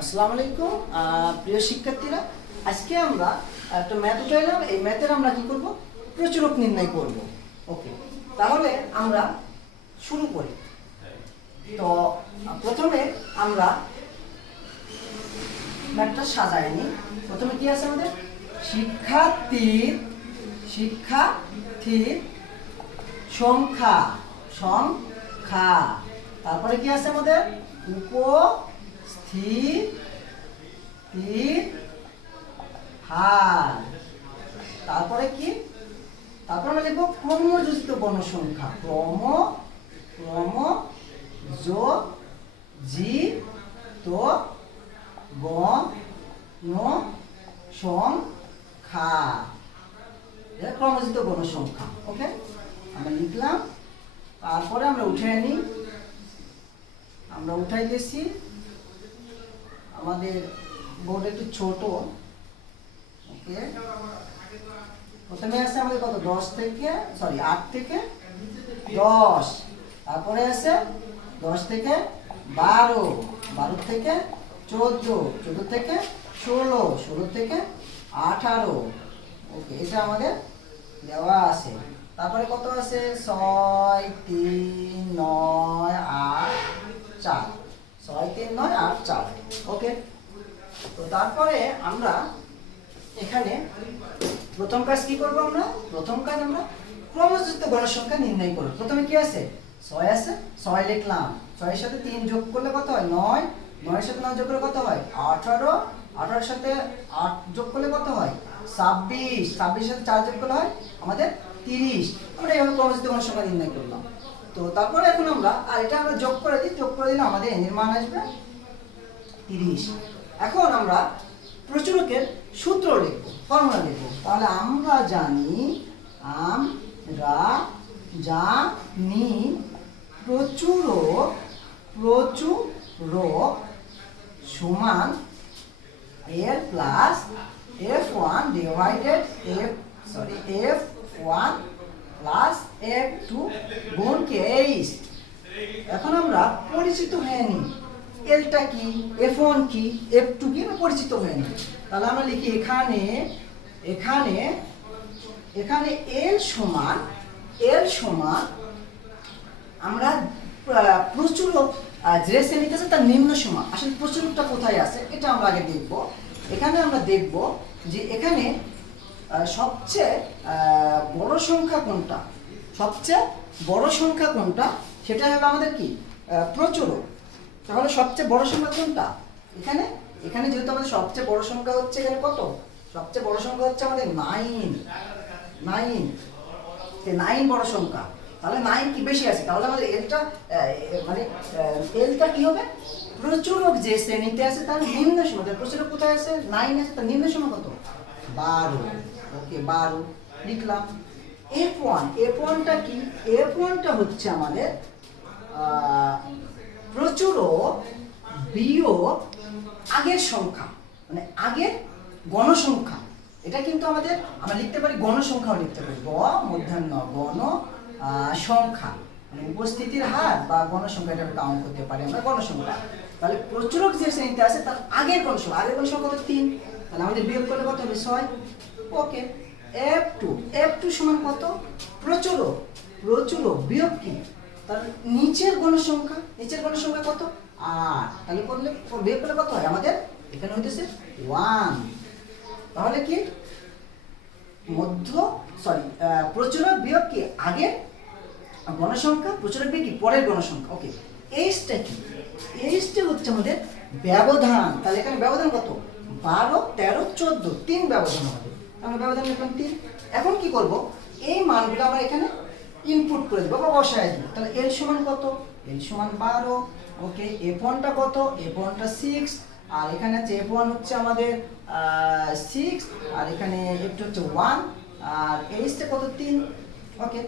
আসসালামু আলাইকুম প্রিয় শিক্ষার্থীরা, আজকে আমরা একটা ম্যাথ উঠাইলাম এই ম্যাথের আমরা কি করব? প্রচুরক নির্ণয় করব। ওকে তাহলে আমরা শুরু করি। তো, প্রথমে আমরা ম্যাথটা সাজাই নিই প্রথমে কি আছে আমাদের? শিক্ষার্থীর শিক্ষার্থীর সংখ্যা সংখ্যা। তারপরে কি আছে আমাদের? উপস্থিত হার। তারপরে কি? তারপরে আমরা লিখব ক্রমযোজিত গণসংখ্যা ক্রম ক্রম যো জি, তো গণ সংখ্যা এটা ক্রমজিত গণসংখ্যা ওকে? আমরা লিখলাম। তারপরে আমরা উঠে আনি আমরা উঠাই দিয়েছি। আমাদের বোর্ড একটু ছোট। ওকে প্রথমে আছে আমাদের কত? দশ থেকে সরি আট থেকে দশ। তারপরে আছে দশ থেকে বারো। বারো থেকে চোদ্দ। চোদ্দ থেকে ষোলো। ষোলো থেকে আঠারো। ওকে এটা আমাদের দেওয়া আছে। তারপরে কত আছে? ছয়, তিন, নয়, আট, চার। ছয় তিন নয় আট চার ওকে তো তারপরে আমরা এখানে প্রথম কাজ কি করব আমরা? প্রথম কাজ আমরা ক্রমযুক্ত গণসংখ্যা নির্ণয় করব। প্রথমে কি আছে? ছয় আছে, ছয় লিখলাম। ছয়ের সাথে তিন যোগ করলে কত হয়? নয়। নয়ের সাথে নয় যোগ করলে কত হয়? আঠারো। আঠারোর সাথে আট যোগ করলে কত হয়? ছাব্বিশ। ছাব্বিশের সাথে চার যোগ করলে হয়? আমাদের তিরিশ। আমরা এইভাবে ক্রমযুক্ত গণসংখ্যা নির্ণয় করলাম। তো তারপরে এখন আমরা, আর এটা আমরা যোগ করে দিই, যোগ করে দিলে আমাদের এনের মান আসবে তিরিশ। এখন আমরা প্রচুরকের সূত্র লিখব, ফর্মুলা লিখব। তাহলে আমরা জানি আমরা জানি প্রচুর প্রচুরক সমান এর plus F one divided F sorry F one plus F two গুণ কে এইচ এখন আমরা পরিচিত হয়ে এলটা কি? এফ ওয়ান কি? এফ টু কি? পরিচিত হয়ে তাহলে আমরা লিখি এখানে এখানে এখানে এল সমান এল সমান আমরা আহ, যে শ্রেণীতে আছে তার নিম্ন সমান। আসলে প্রচুরকটা কোথায় আছে? এটা আমরা আগে দেখব। এখানে আমরা দেখব যে এখানে সবচেয়ে বড় সংখ্যা কোনটা? সবচেয়ে বড় সংখ্যা কোনটা? সেটা হলো আমাদের কি? প্রচুরক তাহলে সবচেয়ে বড় সংখ্যা কোনটা? এখানে? এখানে যেহেতু আমাদের সবচেয়ে বড় সংখ্যা হচ্ছে এখানে কত? সবচেয়ে বড় সংখ্যা হচ্ছে আমাদের নাইন নাইন নাইন বড় সংখ্যা। তাহলে নাইন কি? বেশি আছে। তাহলে আমাদের এলটা মানে এলটা কি হবে? প্রচুরক যে শ্রেণীতে আছে তার নিম্ন সীমা তার প্রচুরক কোথায় আছে? নাইন আছে। তার নিম্ন সীমা কত? বারো। ওকে বারো লিখলাম। এফ ওয়ান এফ ওয়ানটা কি? এফ ওয়ানটা হচ্ছে আমাদের আহ, প্রচুরক বিয়োগ আগের সংখ্যা মানে আগের গণসংখ্যা। এটা কিন্তু আমাদের আমরা লিখতে পারি গণসংখ্যাও লিখতে পারি। গ মধ্যাহ্ন গণ সংখ্যা। মানে উপস্থিতির হার বা গণসংখ্যা এটা কাউন্ট করতে পারি আমরা গণসংখ্যা। তাহলে প্রচুরক যে শ্রেণীতে আছে তার আগের গণসংখ্যা আগের গণসংখ্যা কত? তিন। তাহলে আমাদের বিয়োগ করলে কত হবে? ছয়? Okay. F two F two সমান কত? প্রচুরক প্রচুরক বিয়োগ কি? তার নিচের গণসংখ্যা নিচের গণসংখ্যা কত? আট। তাহলে করলে, বিয়োগ করলে কত হয়? আমাদের এখানে হইতেছে ওয়ান তাহলে কি? মধ্য সরি প্রচুরক বিয়োগ কি? আগের গণসংখ্যা প্রচুরক বিয়োগ কি? পরের গণসংখ্যা ওকে এইচটা কি? এইচটা হচ্ছে আমাদের ব্যবধান। তাহলে এখানে ব্যবধান কত? বারো, তেরো, চোদ্দ, তিন ব্যবধান আমাদের। আমরা ব্যবধান লিখলাম তিন। এখন কি করব? এই মানগুলো আমরা এখানে ইনপুট করে দেবো বা বসায় দেবো। তাহলে এল সমান কত? এল সমান বারো। ওকে এফ ওয়ানটা কত? এফ ওয়ানটা সিক্স আর এখানে আছে এফ ওয়ান হচ্ছে আমাদের সিক্স আর এখানে এফ টু হচ্ছে ওয়ান আর এইচটা কত? তিন। ওকে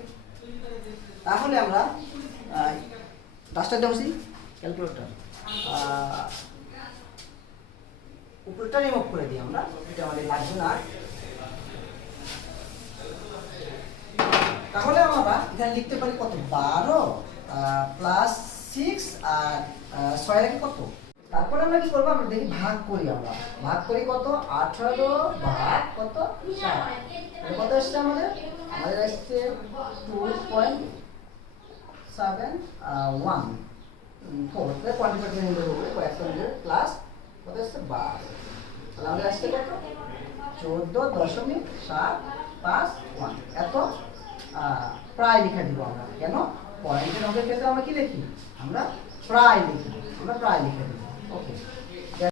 তাহলে আমরা ডাস্টার দেবছি ক্যালকুলেটর উপরটা রিমুভ করে দিই আমরা, এটা আমাদের লাগবে না তাহলে আমরা এখানে লিখতে পারি কত? বারো প্লাস সিক্স আর ছয় কত? তারপরে আমরা কি করব? আমরা দেখি ভাগ করি আমরা। ভাগ করি কত? আঠারো ভাগ কত? কত এসছে আমাদের? আমাদের এসছে two point seven one four minute plus কত আসছে তাহলে আসছে দশমিক সাত পাঁচ ওয়ান। এত প্রায় লিখে দিব আমরা। কেন? পয়েন্টের অঙ্কের ক্ষেত্রে আমরা কি লিখি? আমরা প্রায় লিখি। আমরা প্রায় লিখে দিব। ওকে।